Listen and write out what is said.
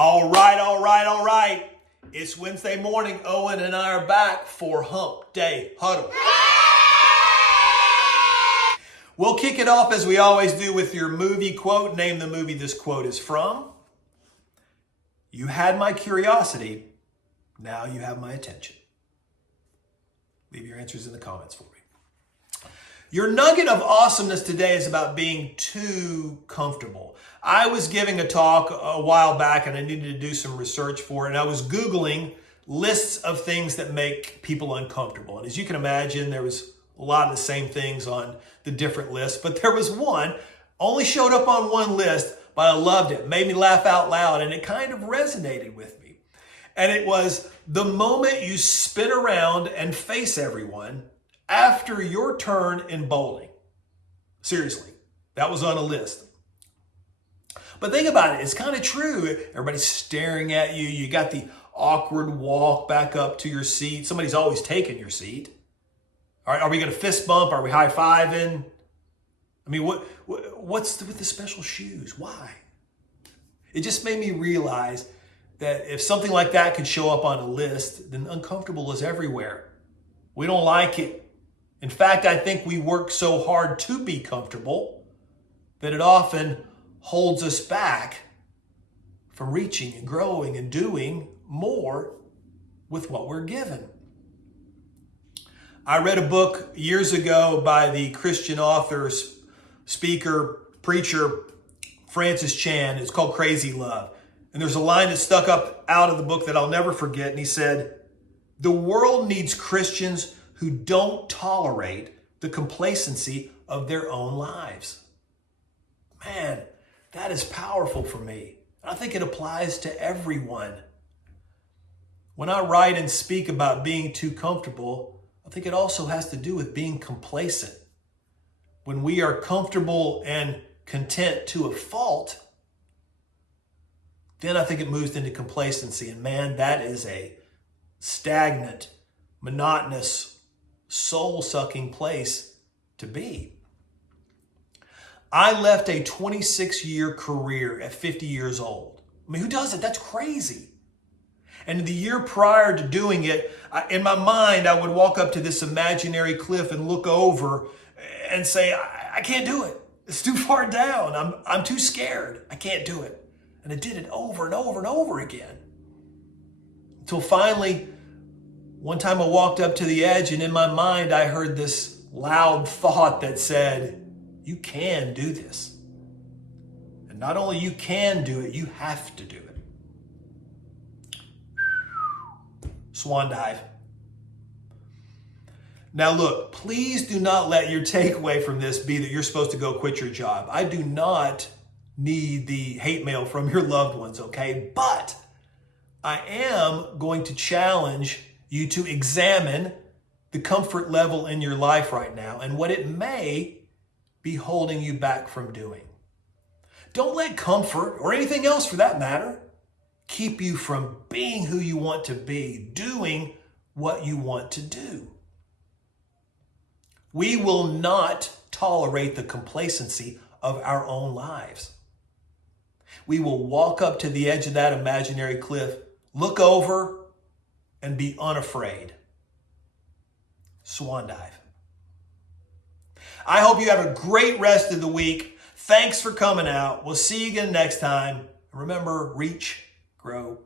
All right, all right, all right. It's Wednesday morning. Owen and I are back for Hump Day Huddle. We'll kick it off as we always do with your movie quote. Name the movie this quote is from. You had my curiosity. Now you have my attention. Leave your answers in the comments for me. Your nugget of awesomeness today is about being too comfortable. I was giving a talk a while back and I needed to do some research for it. And I was Googling lists of things that make people uncomfortable. And as you can imagine, there was a lot of the same things on the different lists. But there was one, only showed up on one list, but I loved it. Made me laugh out loud and it kind of resonated with me. And it was the moment you spin around and face everyone after your turn in bowling. Seriously, that was on a list. But think about it, it's kind of true. Everybody's staring at you. You got the awkward walk back up to your seat. Somebody's always taking your seat. All right, are we going to fist bump? Are we high-fiving? I mean, what's with the special shoes? Why? It just made me realize that if something like that could show up on a list, then uncomfortable is everywhere. We don't like it. In fact, I think we work so hard to be comfortable that it often holds us back from reaching and growing and doing more with what we're given. I read a book years ago by the Christian author, speaker, preacher, Francis Chan. It's called Crazy Love. And there's a line that stuck up out of the book that I'll never forget. And he said, "The world needs Christians who don't tolerate the complacency of their own lives." Man, that is powerful for me. I think it applies to everyone. When I write and speak about being too comfortable, I think it also has to do with being complacent. When we are comfortable and content to a fault, then I think it moves into complacency. And man, that is a stagnant, monotonous, soul-sucking place to be. I left a 26-year career at 50 years old. I mean, who does it? That's crazy. And the year prior to doing it, in my mind, I would walk up to this imaginary cliff and look over and say, I can't do it. It's too far down. I'm too scared. I can't do it. And I did it over and over and over again. Until finally, one time I walked up to the edge and in my mind, I heard this loud thought that said, you can do this. And not only you can do it, you have to do it. Swan dive. Now look, please do not let your takeaway from this be that you're supposed to go quit your job. I do not need the hate mail from your loved ones, okay? But I am going to challenge you to examine the comfort level in your life right now and what it may be holding you back from doing. Don't let comfort, or anything else for that matter, keep you from being who you want to be, doing what you want to do. We will not tolerate the complacency of our own lives. We will walk up to the edge of that imaginary cliff, look over, and be unafraid. Swan dive. I hope you have a great rest of the week. Thanks for coming out. We'll see you again next time. Remember, reach, grow,